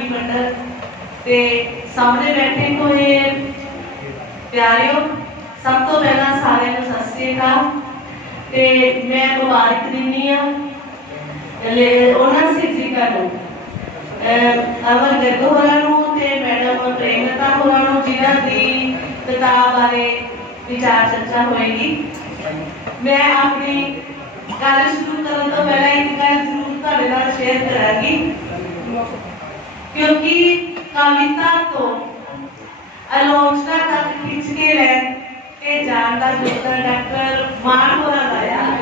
ਰਾਗੀ ਮੰਡਲ। ਤੇ ਸਾਹਮਣੇ ਬੈਠੇ ਹੋਏ ਪਿਆਰਿਓ, ਸਭ ਤੋਂ ਪਹਿਲਾਂ ਸਾਰਿਆਂ ਨੂੰ ਸਤਿ ਸ੍ਰੀ ਅਕਾਲ। ਤੇ ਮੈਂ ਮੁਬਾਰਕ ਦਿੰਨੀ ਆ। ਉਹਨਾਂ ਸਿੱਧਿਕਾ ਨੂੰ ਅਮਰ ਗਰਗ ਹੋਰਾਂ ਨੂੰ ਤੇ ਮੈਡਮ ਪ੍ਰੇਮਲਤਾ ਹੋਰਾਂ ਨੂੰ ਜਿਨ੍ਹਾਂ ਦੀ ਕਿਤਾਬ ਬਾਰੇ ਵਿਚਾਰ ਚਰਚਾ ਹੋਏਗੀ। ਮੈਂ ਆਪਣੀ ਗੱਲ ਸ਼ੁਰੂ ਕਰਨ ਤੋਂ ਪਹਿਲਾਂ ਇੱਕ ਗੱਲ ਜ਼ਰੂਰ ਤੁਹਾਡੇ ਨਾਲ ਸ਼ੇਅਰ ਕਰਾਂਗੀ। ਕਿਉਂਕਿ ਕਵਿਤਾ ਤੋਂ ਆਲੋਚਨਾ ਤੱਕ ਖਿੱਚ ਕੇ ਲੈ ਕੇ ਜਾਣ ਦਾ ਯੋਗਦਾਨ ਡਾਕਟਰ ਮਾਨ ਹੋਰਾਂ ਦਾ ਆ।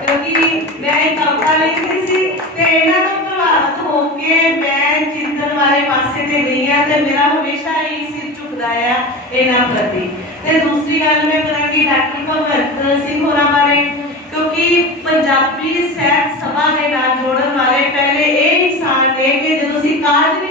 ਕਿਉਂਕਿ ਮੈਂ ਇਹ ਕਵਿਤਾ ਲਿਖੀ ਸੀ ਤੇ ਇਹਨਾਂ ਤੋਂ ਪ੍ਰਭਾਵਿਤ ਹੋ ਕੇ ਮੈਂ ਚਿੰਤਨ ਵਾਲੇ ਪਾਸੇ ਤੇ ਗਈ ਆ ਤੇ ਮੇਰਾ ਹਮੇਸ਼ਾ ਹੀ ਸਿਰ ਝੁਕਦਾ ਆ ਇਹਨਾਂ ਪ੍ਰਤੀ। ਤੇ ਦੂਸਰੀ ਗੱਲ ਮੈਂ ਕਰਾਂਗੀ ਡਾਕਟਰ ਭਗਵੰਤ ਸਿੰਘ ਹੋਰਾਂ ਬਾਰੇ, ਕਿਉਂਕਿ ਪੰਜਾਬੀ ਸਾਹਿਤ ਸਭਾ ਦੇ ਨਾਲ ਜੋੜਨ ਵਾਲੇ ਪਹਿਲੇ ਇਹ ਇਨਸਾਨ ਨੇ ਕਿ ਜਦੋਂ ਅਸੀਂ ਕਾਲਜ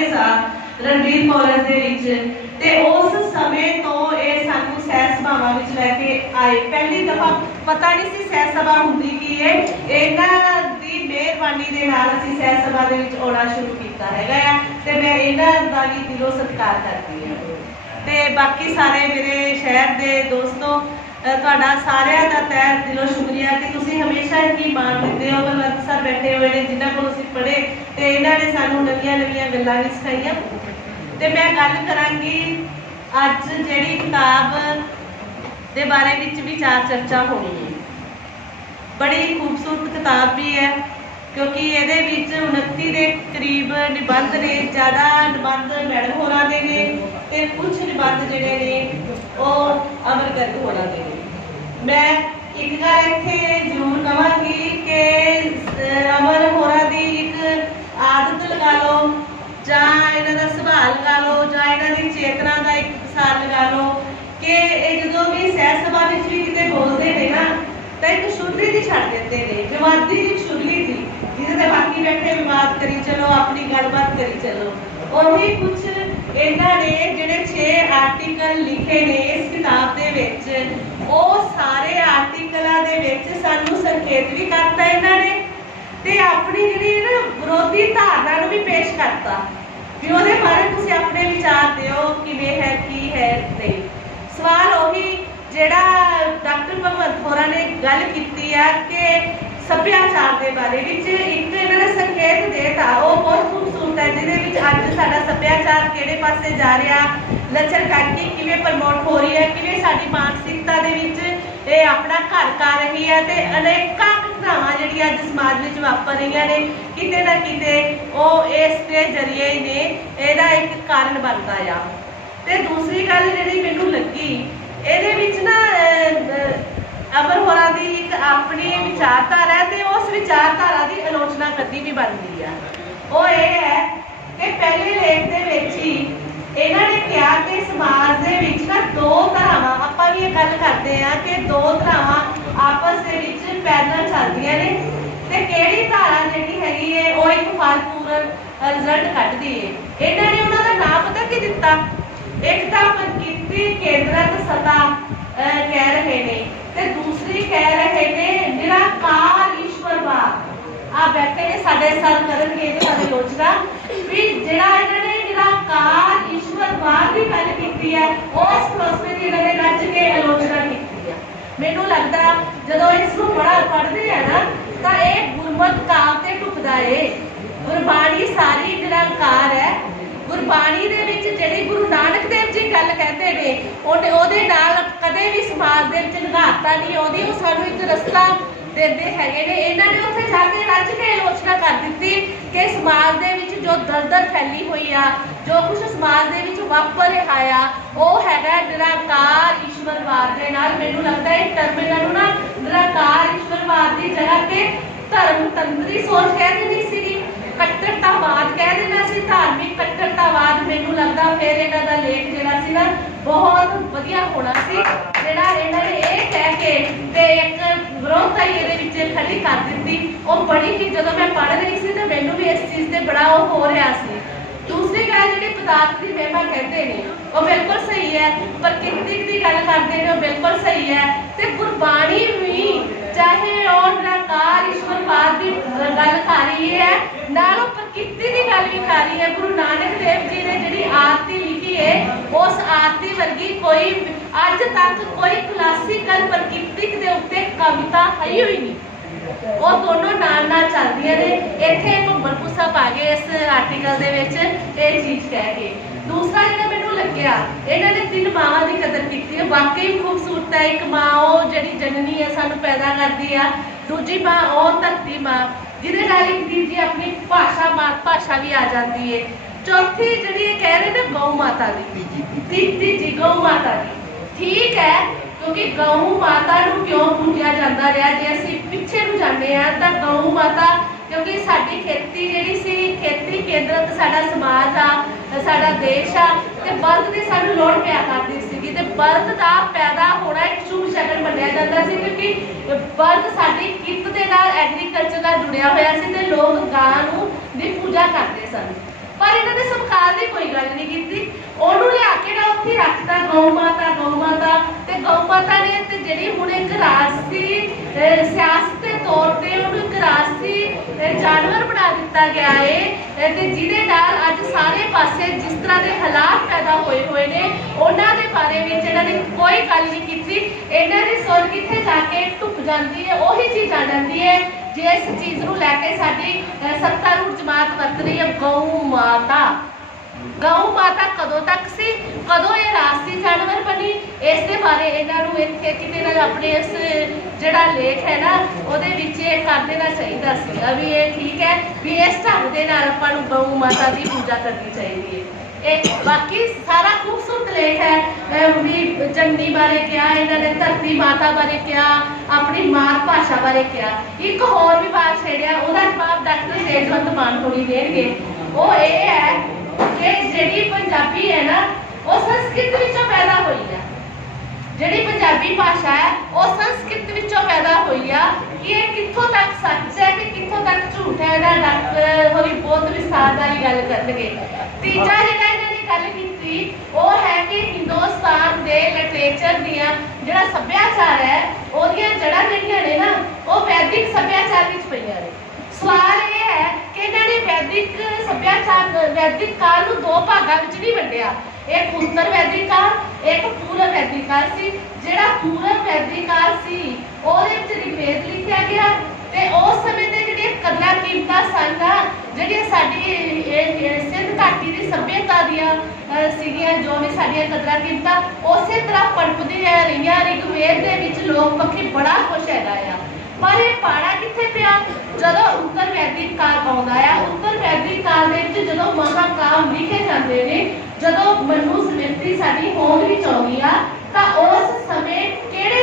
ਵਿੱਚ ਸਾਂ ਰਣਵੀਰ ਕਾਲਜ ਦੇ ਵਿੱਚ ਤੇ ਉਸ ਸਮੇਂ ਤੋਂ ਇਹ ਸਾਨੂੰ ਸਹਿਤ ਸਭਾਵਾਂ ਵਿੱਚ ਲੈ ਕੇ ਆਏ। ਪਹਿਲੀ ਦਫਾ ਪਤਾ ਨਹੀਂ ਸੀ ਸਹਿਤ ਸਭਾ ਹੁੰਦੀ ਕੀ ਹੈ ਇਹਨਾਂ ਦੀ ਮਿਹਰਬਾਨੀ ਦੇ ਨਾਲ ਅਸੀਂ ਸਹਿਤ ਸਭਾ ਦੇ ਵਿੱਚ ਆਉਣਾ ਸ਼ੁਰੂ ਕੀਤਾ ਹੈਗਾ ਆ ਤੇ ਮੈਂ ਇਹਨਾਂ ਦਾ ਵੀ ਦਿਲੋਂ ਸਤਿਕਾਰ ਕਰਦੀ ਹਾਂ। ਤੇ ਬਾਕੀ ਸਾਰੇ ਮੇਰੇ ਸ਼ਹਿਰ ਦੇ ਦੋਸਤੋ ਤੁਹਾਡਾ ਸਾਰਿਆਂ ਦਾ ਤਹਿ ਦਿਲੋਂ ਸ਼ੁਕਰੀਆ ਕਿ ਤੁਸੀਂ ਹਮੇਸ਼ਾ ਹੀ ਮਾਣ ਦਿੰਦੇ ਹੋ, ਬਲਵੰਤ ਸਰ ਬੈਠੇ ਹੋਏ ਨੇ, ਜਿਨ੍ਹਾਂ ਕੋਲ ਅਸੀਂ ਪੜ੍ਹੇ ਤੇ ਇਹਨਾਂ ਨੇ ਸਾਨੂੰ ਨਵੀਆਂ ਨਵੀਆਂ ਗੱਲਾਂ ਵੀ ਸਿਖਾਈਆਂ। ਤੇ ਮੈਂ ਗੱਲ ਕਰਾਂਗੀ ਅੱਜ ਜਿਹੜੀ ਕਿਤਾਬ ਦੇ ਬਾਰੇ ਵਿੱਚ ਵਿਚਾਰ ਚਰਚਾ ਹੋਣੀ ਹੈ। ਬੜੀ ਖੂਬਸੂਰਤ ਕਿਤਾਬ ਵੀ ਹੈ, ਕਿਉਂਕਿ ਇਹਦੇ ਵਿੱਚ 29 ਦੇ ਕਰੀਬ ਨਿਬੰਧ ਨੇ, ਜ਼ਿਆਦਾ ਨਿਬੰਧ ਮੈਡਮ ਹੋਰਾਂ ਦੇ ਨੇ ਤੇ ਕੁਝ ਨਿਬੰਧ ਜਿਹੜੇ ਨੇ ਉਹ ਅਮਰ ਗਰਗ ਹੋਰਾਂ ਦੇ ਮੈਂ ਇੱਕ ਗੱਲ ਇੱਥੇ ਜ਼ਰੂਰ ਕਹਾਂਗੀ ਕਿ ਅਮਰ ਹੋਰਾਂ ਦੀ ਇੱਕ ਆਦਤ ਲਗਾ ਲਓ, ਜਾਂ ਇਹਨਾਂ ਦਾ ਸੁਭਾਅ ਲਗਾ ਲਓ, ਜਾਂ ਇਹਨਾਂ ਦੀ ਚੇਤਨਾ ਦਾ ਇੱਕ ਸਾਰ ਲਗਾ ਲਓ, ਕਿ ਇਹ ਜਦੋਂ ਵੀ ਸਹਿ ਸਭਾ ਵਿੱਚ ਵੀ ਕਿਤੇ ਬੋਲਦੇ ਨੇ ਨਾ, ਤਾਂ ਇੱਕ ਸ਼ੁਰਲੀ ਦੀ ਛੱਡ ਦਿੰਦੇ ਨੇ, ਜਮਾਤੀ ਦੀ ਸ਼ੁਰਲੀ ਦੀ ਜਿਹਦੇ ਤੇ ਬਾਕੀ ਬੈਠੇ ਵਿਵਾਦ ਕਰੀ ਚਲੋ, ਆਪਣੀ ਗੱਲਬਾਤ ਕਰੀ ਚਲੋ। ਉਹੀ ਕੁਝ ਇਹਨਾਂ ਨੇ ਜਿਹੜੇ 6 ਆਰਟੀਕਲ ਲਿਖੇ ਨੇ ਇਸ ਕਿਤਾਬ ਦੇ ਵਿੱਚ ਉਹ ਸਾਰੇ ਆਰਟੀਕਲਾਂ ਦੇ ਵਿੱਚ ਸਾਨੂੰ ਸੰਕੇਤ ਵੀ ਕਰਤਾ ਇਹਨਾਂ ਨੇ ਤੇ ਆਪਣੀ ਜਿਹੜੀ ਨਾ ਵਿਰੋਧੀ ਧਾਰਨਾ ਨੂੰ ਵੀ ਪੇਸ਼ ਕਰਤਾ ਵੀ ਉਹਦੇ ਬਾਰੇ ਤੁਸੀਂ ਆਪਣੇ ਵਿਚਾਰ ਦਿਓ ਕਿਵੇਂ ਹੈ, ਕੀ ਹੈ, ਨਹੀਂ। ਸਵਾਲ ਉਹੀ ਜਿਹੜਾ ਡਾਕਟਰ ਭਗਵੰਤ ਹੋਰਾਂ ਨੇ ਗੱਲ ਕੀਤੀ ਆ ਕਿ ਸੱਭਿਆਚਾਰ ਦੇ ਬਾਰੇ ਵਿੱਚ ਇੱਕ ਇਹਨਾਂ ਨੇ ਸੰਕੇਤ ਦੇਤਾ, ਉਹ ਬਹੁਤ ਖੂਬਸੂਰਤ ਹੈ, ਜਿਹਦੇ ਵਿੱਚ ਅੱਜ ਸਾਡਾ ਸੱਭਿਆਚਾਰ ਕਿਹੜੇ ਪਾਸੇ ਜਾ ਰਿਹਾ ਲਚਰਗਾਕੀ ਕਿਵੇਂ ਪ੍ਰਮੋਟ ਹੋ ਰਹੀ ਹੈ, ਕਿਵੇਂ ਸਾਡੀ ਮਾਨਸਿਕਤਾ ਦੇ ਵਿੱਚ ਇਹ ਆਪਣਾ ਘਰ ਕਰ ਰਹੀ ਹੈ ਤੇ ਅਨੇਕਾਂ ਘਟਨਾਵਾਂ ਜਿਹੜੀਆਂ ਅੱਜ ਸਮਾਜ ਵਿੱਚ ਵਾਪਰ ਰਹੀਆਂ ਨੇ, ਕਿਤੇ ਨਾ ਕਿਤੇ ਉਹ ਇਸ ਦੇ ਜ਼ਰੀਏ ਨੇ, ਇਹਦਾ ਇੱਕ ਕਾਰਨ ਬਣਦਾ ਆ। ਤੇ ਦੂਸਰੀ ਗੱਲ ਜਿਹੜੀ ਮੈਨੂੰ ਲੱਗੀ, ਇਹਦੇ ਵਿੱਚ ਨਾ ਅਮਰ ਹੋਰਾਂ ਦੀ ਇੱਕ ਆਪਣੀ ਵਿਚਾਰਧਾਰਾ ਹੈ ਤੇ ਉਸ ਵਿਚਾਰਧਾਰਾ ਦੀ ਆਲੋਚਨਾ ਕਰਨੀ ਵੀ ਬਣਦੀ ਆ। ਉਹ ਇਹ ਹੈ ਕਿ ਪਹਿਲੇ ਲੇਖ ਦੇ ਵਿੱਚ ਹੀ ਇਹਨਾਂ ਨੇ ਕਿਹਾ ਕਿ ਸਮਾਜ ਦੇ ਵਿੱਚ ਨਾ ਦੋ ਧਰਾਵਾਂ, ਆਪਾਂ ਵੀ ਇਹ ਗੱਲ ਕਰਦੇ ਆ ਕਿ ਦੋ ਧਰਾਵਾਂ ਆਪਸ ਦੇ ਵਿੱਚ ਪੈਰਲਲ ਚੱਲਦੀਆਂ ਨੇ ਤੇ ਕਿਹੜੀ ਧਾਰਾ ਜਿਹੜੀ ਹੈਗੀ ਹੈ, ਉਹ ਇੱਕ ਫਲਪੂਰਨ ਰਿਜ਼ਲਟ ਕੱਢਦੀ ਹੈ। ਇਹਨਾਂ ਨੇ ਉਹਨਾਂ ਦਾ ਨਾਮ ਪਤਾ ਕੀ ਦਿੱਤਾ? ਇੱਕ ਤਾਂ ਪ੍ਰਕਿਰਤੀ ਕੇਂਦਰਕ ਸਤਾ ਕਹਿ ਰਹੇ ਨੇ। ਤੇ ਦੂਸਰੀ ਕਹਿ ਰਹੇ ਨੇ, ਨਿਰਾਕਾਰ ਈਸ਼ਵਰਵਾਦ ਆ ਬੈਠੇ ਨੇ ਸਾਡੇ ਸਰ ਕਰਨਗੇ ਇਹਦੇ ਬਾਰੇ ਲੋਚਨਾ ਵੀ ਜਿਹੜਾ ਇਹਨਾਂ ਨੇ ਨਿਰਾਕਾਰ ਈਸ਼ਵਰਵਾਦ ਦੀ ਗੱਲ ਕੀਤੀ ਹੈ ਉਸ ਫਲਸਫੇ ਦੀ ਇਹਨਾਂ ਨੇ ਰੱਜ ਕੇ ਆਲੋਚਨਾ ਕੀਤੀ ਹੈ ਮੈਨੂੰ ਲੱਗਦਾ ਜਦੋਂ ਇਸ ਨੂੰ ਬੜਾ ਪੜ੍ਹਦੇ ਆ ਨਾ, ਤਾਂ ਇਹ ਗੁਰਮਤ ਕਾਲ ਤੇ ਟੁਕਦਾ ਏ। ਗੁਰਬਾਣੀ ਸਾਰੀ ਨਿਰੰਕਾਰ ਹੈ। ਗੁਰਬਾਣੀ ਦੇ ਵਿੱਚ ਜਿਹੜੀ ਗੁਰੂ ਨਾਨਕ ਦੇਵ ਜੀ ਗੱਲ ਕਹਿੰਦੇ ਨੇ ਉਹਨੇ ਉਹਦੇ ਨਾਲ ਕਦੇ ਵੀ ਸਮਾਜ ਦੇ ਵਿੱਚ ਨਿਗਾਰਤਾ ਨਹੀਂ ਆਉਂਦੀ। ਉਹ ਸਾਨੂੰ ਇੱਕ ਰਸਤਾ ਦਿੰਦੇ ਹੈਗੇ ਨੇ। ਇਹਨਾਂ ਨੇ ਉੱਥੇ ਜਾ ਕੇ ਰੱਜ ਕੇ ਆਲੋਚਨਾ ਕਰ ਦਿੱਤੀ ਕਿ ਸਮਾਜ ਦੇ ਵਿੱਚ ਜੋ ਦਲਦਲ ਫੈਲੀ ਹੋਈ ਆ, ਜੋ ਕੁਝ ਸਮਾਜ ਦੇ ਵਾਪਰ ਰਿਹਾ ਆ। ਉਹ ਹੈਗਾ ਨਿਰਾਕਾਰ ਈਸ਼ਵਰਵਾਦ ਦੇ ਨਾਲ। ਮੈਨੂੰ ਲੱਗਦਾ ਹੈ ਟਰਮ ਇਹਨਾਂ ਨੂੰ ਨਾ ਨਿਰਾਕਾਰ ਈਸ਼ਵਰਵਾਦ ਦੀ ਜਗ੍ਹਾ ਤੇ ਧਰਮ ਤੰਤਰੀ ਸੋਚ ਕਹਿ ਦੇਣੀ ਸੀਗੀ। ਕੱਟੜਤਾਵਾਦ ਕਹਿ ਦੇਣਾ ਸੀ। ਧਾਰਮਿਕ ਕੱਟੜਤਾਵਾਦ ਮੈਨੂੰ ਲੱਗਦਾ ਫਿਰ ਇਹਨਾਂ ਦਾ ਲੇਖ ਜਿਹੜਾ ਸੀ ਨਾ, ਬਹੁਤ ਵਧੀਆ ਹੋਣਾ ਸੀ। ਜਿਹੜਾ ਇਹਨਾਂ ਨੇ ਇਹ ਕਹਿ ਕੇ ਤੇ ਇੱਕ ਵਿਰੋਧਤਾ ਇਹਦੇ ਵਿੱਚ ਖੜੀ ਕਰ ਦਿੱਤੀ। ਉਹ ਬੜੀ ਹੀ ਜਦੋਂ ਮੈਂ ਪੜ੍ਹ ਰਹੀ ਸੀ ਤੇ ਮੈਨੂੰ ਵੀ ਇਸ ਚੀਜ਼ ਤੇ ਬੜਾ ਉਹ ਹੋ ਰਿਹਾ ਸੀ। ਦੂਸਰੀ ਗੱਲ ਜਿਹੜੀ ਦੀ ਮਹਿਮਾ ਕਹਿੰਦੇ ਨੇ। ਉਹ ਬਿਲਕੁਲ ਸਹੀ ਹੈ ਪ੍ਰਕਿਰਤਿਕ ਦੀ ਗੱਲ ਕਰਦੇ ਨੇ, ਉਹ ਬਿਲਕੁਲ ਸਹੀ ਹੈ। ਤੇ ਗੁਰਬਾਣੀ ਵੀ ਚਾਹੇ ਉਹ ਨਿਰਾਕਾਰ ਈਸ਼ਵਰਵਾਦ ਦੀ ਗੱਲ ਕਰ ਰਹੀ ਹੈ, ਨਾਲ ਉਹ ਪ੍ਰਕਿਰਤੀ ਦੀ ਗੱਲ ਵੀ ਭਿਖਾਰੀ ਹੈ। ਗੁਰੂ ਨਾਨਕ ਦੇਵ ਜੀ ਨੇ ਜਿਹੜੀ ਆਰਤੀ ਲਿਖੀ ਹੈ, ਉਸ ਆਰਤੀ ਵਰਗੀ ਕੋਈ ਅੱਜ ਤੱਕ ਕੋਈ ਕਲਾਸੀਕਲ ਪ੍ਰਕਿਰਤਿਕ ਦੇ ਉੱਤੇ ਕਵਿਤਾ ਹੈ ਹੋਈ ਨਹੀਂ। ਉਹ ਦੋਨੋਂ ਨਾਲ ਨਾਲ ਚੱਲਦੀਆਂ ਨੇ। ਇੱਥੇ ਘੁੰਮਣ ਪੁੱਸਾ ਪਾ ਗਏ ਇਸ ਆਰਟੀਕਲ ਦੇ ਵਿੱਚ ਇਹ ਚੀਜ਼ ਕਹਿ ਕੇ। ਦੂਸਰਾ ਜਿਹੜਾ ਮੈਨੂੰ ਲੱਗਿਆ, ਇਹਨਾਂ ਨੇ ਤਿੰਨ ਮਾਵਾਂ ਦੀ ਕਦਰ ਕੀਤੀ ਹੈ। ਵਾਕਈ ਖੂਬਸੂਰਤ ਹੈ, ਇੱਕ ਮਾਂ ਉਹ ਜਿਹੜੀ ਜਨਨੀ ਹੈ, ਸਾਨੂੰ ਪੈਦਾ ਕਰਦੀ ਆ। ਦੂਜੀ ਮਾਂ ਉਹ ਧਰਤੀ ਮਾਂ, ਜਿਹਦੇ ਨਾਲ ਇੱਕ ਦੀ ਆਪਣੀ ਭਾਸ਼ਾ ਮਾਤ ਭਾਸ਼ਾ ਵੀ ਆ ਜਾਂਦੀ ਹੈ ਚੌਥੀ ਜਿਹੜੀ ਇਹ ਕਹਿ ਰਹੇ ਨੇ, ਗਊ ਮਾਤਾ ਦੀ। ਤੀਜੀ ਜੀ, ਗਊ ਮਾਤਾ ਦੀ। ਠੀਕ ਹੈ, ਕਿਉਂਕਿ ਗਊ ਮਾਤਾ ਨੂੰ ਕਿਉਂ ਪੂਜਿਆ ਜਾਂਦਾ ਰਿਹਾ? ਜੇ ਅਸੀਂ ਪਿੱਛੇ ਨੂੰ ਜਾਂਦੇ ਆ ਤਾਂ ਗਊ ਮਾਤਾ, ਕਿਉਂਕਿ ਸਾਡੀ ਖੇਤੀ ਜਿਹੜੀ ਸੀ, ਖੇਤੀ ਕੇਂਦਰਿਤ ਸਾਡਾ ਸਮਾਜ ਆ, ਸਾਡਾ ਦੇਸ਼ ਆ, ਤੇ ਬਲਦ ਦੀ ਸਾਨੂੰ ਲੋੜ ਪਿਆ ਕਰਦੀ ਸੀਗੀ, ਤੇ ਬਲਦ ਦਾ ਪੈਦਾ ਹੋਣਾ ਇੱਕ ਸ਼ੁਭ ਸ਼ਗਨ ਮੰਨਿਆ ਜਾਂਦਾ ਸੀ, ਕਿਉਂਕਿ ਬਲਦ ਸਾਡੀ ਕਿਰਤ ਦੇ ਨਾਲ ਐਗਰੀਕਲਚਰ ਨਾਲ ਜੁੜਿਆ ਹੋਇਆ ਸੀ, ਤੇ ਲੋਕ ਗਾਂ ਨੂੰ ਦੀ ਪੂਜਾ ਕਰਦੇ ਸਨ। ਪਰ ਇਹਨਾਂ ਨੇ ਸਤਿਕਾਰ ਦੀ ਕੋਈ ਗੱਲ ਨਹੀਂ ਕੀਤੀ। ਉਹਨੂੰ ਲਿਆ ਕੇ ਨਾ ਉੱਥੇ ਹੀ ਗਊ ਮਾਤਾ ਗਊ ਮਾਤਾ। ਤੇ ਗਊ ਮਾਤਾ ਨੇ ਤੇ ਜਿਹੜੀ ਹੁਣ ਇੱਕ ਰਾਜਸੀ ਸਿਆਸਤ ਦੇ ਤੌਰ ਤੇ ਉਹਨੂੰ ਇੱਕ ਰਾਜਸੀ ਜਾਨਵਰ ਬਣਾ ਦਿੱਤਾ ਗਿਆ ਏ ਤੇ ਜਿਹਦੇ ਨਾਲ ਅੱਜ ਸਾਰੇ ਪਾਸੇ ਜਿਸ ਤਰ੍ਹਾਂ ਦੇ ਹਾਲਾਤ ਪੈਦਾ ਹੋਏ ਹੋਏ ਨੇ, ਉਹਨਾਂ ਦੇ ਬਾਰੇ ਵਿੱਚ ਇਹਨਾਂ ਨੇ ਕੋਈ ਗੱਲ ਨਹੀਂ ਕੀਤੀ। ਇਹਨਾਂ ਦੀ ਸੁਣ ਕਿੱਥੇ ਜਾ ਕੇ ਢੁੱਕ ਜਾਂਦੀ ਹੈ ਉਹੀ ਚੀਜ਼ ਆ ਜਾਂਦੀ ਹੈ ਜੇ ਚੀਜ਼ ਨੂੰ ਲੈ ਕੇ ਸਾਡੀ ਸੱਤਾਰੂੜ ਜਮਾਤ ਵਰਤ ਰਹੀ ਹੈ, ਗਊ ਮਾਤਾ। ਗਊ ਮਾਤਾ ਕਦੋਂ ਤੱਕ ਸੀ? ਕਦੋਂ ਇਹ ਰਾਸਤੀ ਜਾਨਵਰ ਬਣੀ? ਇਸ ਦੇ ਬਾਰੇ ਇਹਨਾਂ ਨੂੰ ਇੱਥੇ ਕਿਤੇ ਨਾ ਆਪਣੇ ਇਸ, ਜਿਹੜਾ ਲੇਖ ਹੈ ਨਾ, ਉਹਦੇ ਵਿੱਚ ਇਹ ਕਰ ਦੇਣਾ ਚਾਹੀਦਾ ਸੀਗਾ ਵੀ ਇਹ ਠੀਕ ਹੈ, ਵੀ ਇਸ ਢੰਗ ਦੇ ਨਾਲ ਆਪਾਂ ਨੂੰ ਗਊ ਮਾਤਾ ਦੀ ਪੂਜਾ ਕਰਨੀ ਚਾਹੀਦੀ ਹੈ। ਇਹ ਬਾਕੀ ਸਾਰਾ ਖੂਬਸੂਰਤ ਲੇਖ ਹੈ। ਅਹ ਵੀ ਚੰਡੀ ਬਾਰੇ ਕਿਹਾ, ਇਹਨਾਂ ਨੇ ਧਰਤੀ ਮਾਤਾ ਬਾਰੇ ਕਿਹਾ, ਆਪਣੀ ਮਾਤ ਭਾਸ਼ਾ ਬਾਰੇ ਕਿਹਾ। ਇੱਕ ਹੋਰ ਵੀ ਛੇੜਿਆ, ਉਹਦਾ ਜਵਾਬ ਡਾਕਟਰ ਸੇਠਵੰਤ ਮਾਨ ਦੇਣਗੇ। ਉਹ ਇਹ ਹੈ ਕਿ ਜਿਹੜੀ ਪੰਜਾਬੀ ਹੈ ਨਾ, ਉਹ ਸੰਸਕ੍ਰਿਤ ਵਿੱਚੋਂ ਪੈਦਾ ਹੋਈ ਹੈ ਜਿਹੜੀ ਪੰਜਾਬੀ ਭਾਸ਼ਾ ਹੈ, ਉਹ ਸੰਸਕ੍ਰਿਤ ਵਿੱਚੋਂ ਪੈਦਾ ਹੋਈ ਆ ਕਿ ਇਹ ਕਿੱਥੋਂ ਤੱਕ ਸੱਚ ਹੈ ਕਿ ਕਿੱਥੋਂ ਤੱਕ ਝੂਠ ਹੈ, ਇਹਦਾ ਡਾਕਟਰ ਬਹੁਤ ਵਿਸਥਾਰ ਵਾਲੀ ਗੱਲ ਕਰਨਗੇ। ਤੀਜਾ ਜਿਹੜਾ ਇਹਨਾਂ ਨੇ ਗੱਲ ਕੀਤੀ ਉਹ ਹੈ ਕਿ ਹਿੰਦੁਸਤਾਨ ਦੇ ਲਿਟਰੇਚਰ ਦੀਆਂ ਜਿਹੜਾ ਸੱਭਿਆਚਾਰ ਹੈ ਉਹਦੀਆਂ ਜੜ੍ਹਾਂ ਜਿਹੜੀਆਂ ਨੇ ਨਾ ਉਹ ਵੈਦਿਕ ਸੱਭਿਆਚਾਰ ਵਿੱਚ ਪਈਆਂ ਨੇ। ਸਵਾਲ ਇਹ ਹੈ ਕਿ ਇਹਨਾਂ ਨੇ ਵੈਦਿਕ ਸੱਭਿਆਚਾਰ ਵੈਦਿਕ ਕਾਲ ਨੂੰ ਦੋ ਭਾਗਾਂ ਵਿੱਚ ਨਹੀਂ ਵੰਡਿਆ। ਇੱਕ ਉੱਤਰ ਵੈਦਿਕ ਕਾਲ ਇੱਕ ਪੂਰਵ ਵੈਦਿਕ ਕਾਲ ਸੀ। ਜਿਹੜਾ ਪੂਰਵ ਵੈਦਿਕ ਕਾਲ ਸੀ ਉਹਦੇ ਵਿੱਚ ਰਿਵੇਦ ਲਿਖਿਆ ਗਿਆ ਤੇ ਉਸ ਸਮੇਂ ਦੇ ਕਦਰਾਂ ਕੀਮਤਾਂ ਸਨ। ਜਿਹੜੀਆਂ ਸਾਡੀ ਸਿੰਧ ਘਾਟੀ ਦੀ ਸਭਿਅਤਾ ਦੀਆਂ ਸੀਗੀਆਂ ਜੋ ਵੀ ਸਾਡੀਆਂ ਕਦਰਾਂ ਕੀਮਤਾਂ, ਉਸੇ ਤਰ੍ਹਾਂ ਪਣਪਦੀਆਂ ਰਹੀਆਂ। ਰਿਗਵੇਦ ਦੇ ਵਿੱਚ ਲੋਕ ਪੱਖੀ ਬੜਾ ਖੁਸ਼ ਹੈਗਾ ਆ। ਪਰ ਇਹ ਪਾੜਾ ਕਿੱਥੇ ਪਿਆ? ਜਦੋਂ ਉੱਤਰ ਵੈਦਿਕ ਕਾਲ ਆਉਂਦਾ ਆ, ਉੱਤਰ ਵੈਦਿਕ ਕਾਲ ਦੇ ਵਿੱਚ ਜਦੋਂ ਮਹਾਕਾਮ ਲਿਖੇ ਜਾਂਦੇ ਨੇ, ਜਦੋਂ ਮਨੂ ਸਮਿਰਤੀ ਸਾਡੀ ਹੋਂਦ ਵਿੱਚ ਆਉਂਦੀ ਆ, ਤਾਂ ਉਸ ਸਮੇਂ ਕਿਹੜੇ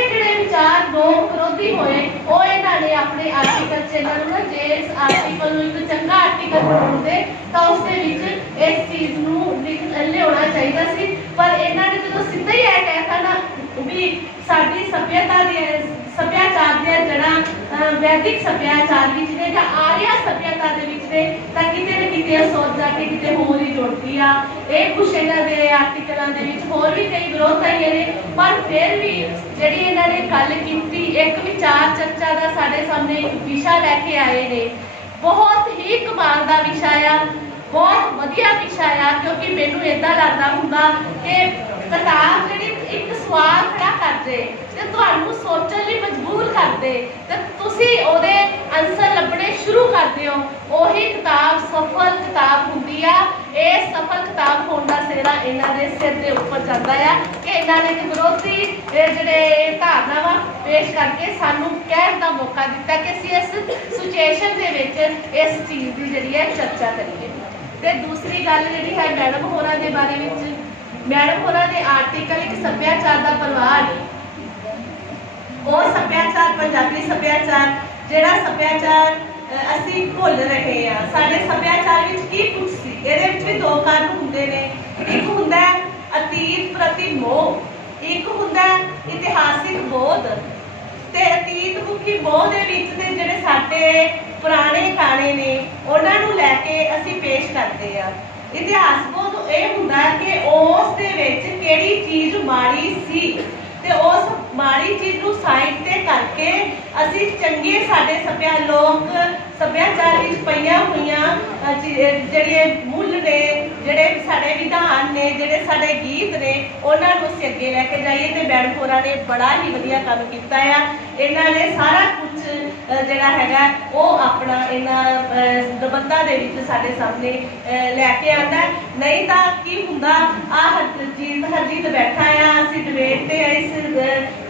ਕਿਹੜੇ ਵਿਚਾਰ ਲੋਕ ਵਿਰੋਧੀ ਹੋਏ ਉਹ ਇਹਨਾਂ ਨੇ ਆਪਣੇ ਆਰਟੀਕਲ ਚ ਇਹਨਾਂ ਨੂੰ ਨਾ ਜੇ ਇਸ ਆਰਟੀਕਲ ਨੂੰ ਇੱਕ ਚੰਗਾ ਆਰਟੀਕਲ ਬਣਾਉਂਦੇ ਤਾਂ ਉਸ ਦੇ ਵਿੱਚ ਇਸ ਚੀਜ਼ ਨੂੰ ਲਿਖ ਲਿਆਉਣਾ ਚਾਹੀਦਾ ਸੀ। ਪਰ ਇਹਨਾਂ ਨੇ ਜਦੋਂ ਸਿੱਧਾ ਹੀ ਇਹ ਕਹਿਤਾ ਨਾ ਵੀ ਸਾਡੀ ਸਭਿਅਤਾ ਦੀ ਸੱਭਿਆਚਾਰ ਦੀਆਂ ਜੜ੍ਹਾਂ ਅਹ, ਵੈਦਿਕ ਸੱਭਿਆਚਾਰ ਵਿੱਚ ਨੇ ਜਾਂ ਆਰੀਆ ਸੱਭਿਅਤਾ ਦੇ ਵਿੱਚ ਨੇ ਤਾਂ ਕਿਤੇ ਨਾ ਕਿਤੇ ਇਹ ਸੋਚ ਜਾ ਕੇ ਕਿਤੇ ਹੋਰ ਹੀ ਜੁੜਦੀ ਆ। ਇਹ ਕੁਛ ਇਹਨਾਂ ਦੇ ਆਰਟੀਕਲਾਂ ਦੇ ਵਿੱਚ ਹੋਰ ਵੀ ਕਈ ਵਿਰੋਧ ਆਈਆਂ ਨੇ ਪਰ ਫਿਰ ਵੀ ਜਿਹੜੀ ਇਹਨਾਂ ਨੇ ਗੱਲ ਕੀਤੀ, ਇੱਕ ਵਿਚਾਰ ਚਰਚਾ ਦਾ ਸਾਡੇ ਸਾਹਮਣੇ ਇੱਕ ਵਿਸ਼ਾ ਲੈ ਕੇ ਆਏ ਨੇ। ਬਹੁਤ ਹੀ ਕਮਾਲ ਦਾ ਵਿਸ਼ਾ ਆ, ਬਹੁਤ ਵਧੀਆ ਵਿਸ਼ਾ ਆ, ਕਿਉਂਕਿ ਮੈਨੂੰ ਇਦਾਂ ਲੱਗਦਾ ਹੁੰਦਾ ਕਿ ਕਿਤਾਬ ਜਿਹੜੀ ਇੱਕ ਸਵਾਲ ਖੜਾ ਕਰਦੇ ਤੇ ਤੁਹਾਨੂੰ ਸੋਚਣ ਲਈ ਮਜਬੂਰ ਕਰਦੇ ਤੇ ਤੁਸੀਂ ਉਹਦੇ ਸ਼ੁਰੂ ਕਰਦੇ ਹੋ। ਉਹੀ ਕਿਤਾਬ ਸਫਲ ਕਿਤਾਬ ਹੁੰਦੀ ਆ। ਇਹ ਸਫਲ ਕਿਤਾਬ ਹੋਣ ਦਾ ਸਿਹਰਾ ਇਹਨਾਂ ਦੇ ਸਿਰ ਦੇ ਉੱਪਰ ਜਾਂਦਾ ਆ ਕਿ ਇਹਨਾਂ ਨੇ ਇੱਕ ਵਿਰੋਧੀ ਜਿਹੜੇ ਧਾਰਨਾਵਾਂ ਪੇਸ਼ ਕਰਕੇ ਸਾਨੂੰ ਕਹਿਣ ਦਾ ਮੌਕਾ ਦਿੱਤਾ ਕਿ ਅਸੀਂ ਇਸ ਸਿਚੁਏਸ਼ਨ ਦੇ ਵਿੱਚ ਇਸ ਚੀਜ਼ ਦੀ ਜਿਹੜੀ ਹੈ ਚਰਚਾ ਕਰੀਏ। ਤੇ ਦੂਸਰੀ ਗੱਲ ਜਿਹੜੀ ਹੈ ਮੈਡਮ ਹੋਰਾਂ ਦੇ ਬਾਰੇ ਵਿੱਚ, ਮੈਡਮ ਹੋਰਾਂ ਦੇ ਆਰਟੀਕਲ ਇੱਕ ਸੱਭਿਆਚਾਰ ਦਾ ਪਰਿਵਾਰ। ਉਹ ਸੱਭਿਆਚਾਰ, ਪੰਜਾਬੀ ਸੱਭਿਆਚਾਰ, ਜਿਹੜਾ ਸੱਭਿਆਚਾਰ ਅਸੀਂ ਭੁੱਲ ਰਹੇ ਆ। ਸਾਡੇ ਸੱਭਿਆਚਾਰ ਵਿੱਚ ਕੀ ਕੁਝ ਸੀ? ਇਹਦੇ ਵਿੱਚ ਵੀ ਦੋ ਕਾਰਨ ਹੁੰਦੇ ਨੇ। ਇੱਕ ਹੁੰਦਾ ਹੈ ਅਤੀਤ ਪ੍ਰਤੀ ਮੋਹ, ਇੱਕ ਹੁੰਦਾ ਹੈ ਇਤਿਹਾਸਿਕ ਬੋਧ। ਤੇ ਅਤੀਤ ਮੁਖੀ ਮੋਹ ਦੇ ਵਿੱਚ ਦੇ ਜਿਹੜੇ ਸਾਡੇ ਪੁਰਾਣੇ ਗਾਣੇ ਨੇ, ਉਹਨਾਂ ਨੂੰ ਲੈ ਕੇ ਅਸੀਂ ਪੇਸ਼ ਕਰਦੇ ਆ। ਇਤਿਹਾਸ ਬੋਧ ਇਹ ਹੁੰਦਾ ਕਿ ਉਸ ਦੇ ਵਿੱਚ ਕਿਹੜੀ ਚੀਜ਼ ਮਾੜੀ ਸੀ ਤੇ ਉਸ ਮਾੜੀ ਚੀਜ਼ ਨੂੰ ਸਾਈਡ ਤੇ ਕਰਕੇ ਅਸੀਂ ਚੰਗੇ ਸਾਡੇ ਸਭਿਆ ਲੋਕ ਸੱਭਿਆਚਾਰ ਵਿੱਚ ਪਈਆਂ ਹੋਈਆਂ ਜਿਹੜੇ ਮੁੱਲ ਨੇ ਜਿਹੜੇ ਸਾਡੇ ਵਿਧਾਨ ਨੇ ਜਿਹੜੇ ਸਾਡੇ ਗੀਤ ਨੇ ਉਹਨਾਂ ਨੂੰ ਅਸੀਂ ਅੱਗੇ ਲੈ ਕੇ ਜਾਈਏ ਤੇ ਮੈਡਮ ਹੋਰਾਂ ਨੇ ਬੜਾ ਹੀ ਵਧੀਆ ਕੰਮ ਕੀਤਾ ਆ। ਇਹਨਾਂ ਨੇ ਸਾਰਾ ਕੁਝ ਜਿਹੜਾ ਹੈਗਾ ਉਹ ਆਪਣਾ ਇਹਨਾਂ ਅ, ਨਿਬੰਧਾਂ ਦੇ ਵਿੱਚ ਸਾਡੇ ਸਾਹਮਣੇ ਅ, ਲੈ ਕੇ ਆਂਦਾ। ਨਹੀਂ ਤਾਂ ਕੀ ਹੁੰਦਾ ਆ ਹਰਜੀਤ ਹਰਜੀਤ ਬੈਠਾ ਆ ਅਸੀਂ ਡਿਬੇਟ ਤੇ ਇਸ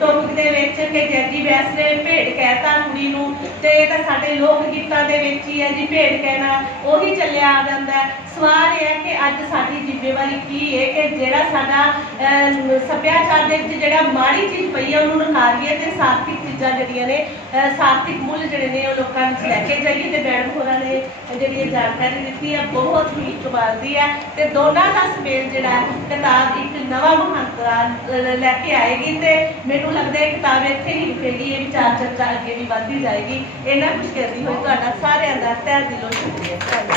ਟੌਪਿਕ ਦੇ ਵਿੱਚ ਕਿ ਜੱਜੀ ਬੈਸ ਨੇ ਭੇਡ ਕਹਿਤਾ ਕੁੜੀ ਨੂੰ ਤੇ ਇਹ ਤਾਂ ਸਾਡੇ ਲੋਕ ਗੀਤਾਂ ਦੇ ਵਿੱਚ ਹੀ ਹੈ ਜੀ, ਭੇਡ ਕਹਿਣਾ, ਉਹੀ ਚੱਲਿਆ ਆ ਜਾਂਦਾ ਸਵਾਲ ਇਹ ਹੈ ਕਿ ਅੱਜ ਸਾਡੀ ਜ਼ਿੰਮੇਵਾਰੀ ਕੀ ਹੈ ਕਿ ਜਿਹੜਾ ਸਾਡਾ ਅਹ, ਸੱਭਿਆਚਾਰ ਦੇ ਵਿੱਚ ਜਿਹੜਾ ਮਾੜੀ ਚੀਜ਼ ਪਈ ਹੈ ਉਹਨੂੰ ਨਕਾਰੀਏ ਤੇ ਸਾਰਥਿਕ ਚੀਜ਼ਾਂ ਜਿਹੜੀਆਂ ਨੇ ਸਾਰਥਿਕ ਮੁੱਲ ਜਿਹੜੇ ਨੇ ਉਹ ਲੋਕਾਂ ਵਿੱਚ ਲੈ ਕੇ ਜਾਈਏ ਤੇ ਮੈਡਮ ਹੋਰਾਂ ਨੇ ਜਿਹੜੀ ਇਹ ਜਾਣਕਾਰੀ ਦਿੱਤੀ ਹੈ ਬਹੁਤ ਹੀ ਕਮਾਲ ਹੈ ਤੇ ਦੋਨਾਂ ਦਾ ਸਮੇਲ ਜਿਹੜਾ ਕਿਤਾਬ ਇੱਕ ਨਵਾਂ ਮਹੰਤਰਾ ਲੈ ਕੇ ਆਏਗੀ ਤੇ ਮੈਨੂੰ ਲੱਗਦਾ ਹੈ ਕਿਤਾਬ ਇੱਥੇ ਹੀ ਰੁਕੇਗੀ ਇਹ ਵਿਚਾਰ ਚਰਚਾ ਅੱਗੇ ਵੀ ਵਧਦੀ ਜਾਏਗੀ। ਇਹਨਾਂ ਕੁਝ ਕਰਦੀ ਹੋਈ ਤੁਹਾਡਾ ਸਾਰਿਆਂ ਦਾ ਤਹਿ ਦਿਲੋਂ ਸ਼ੁਕਰੀਆ। ਧੰਨਵਾਦ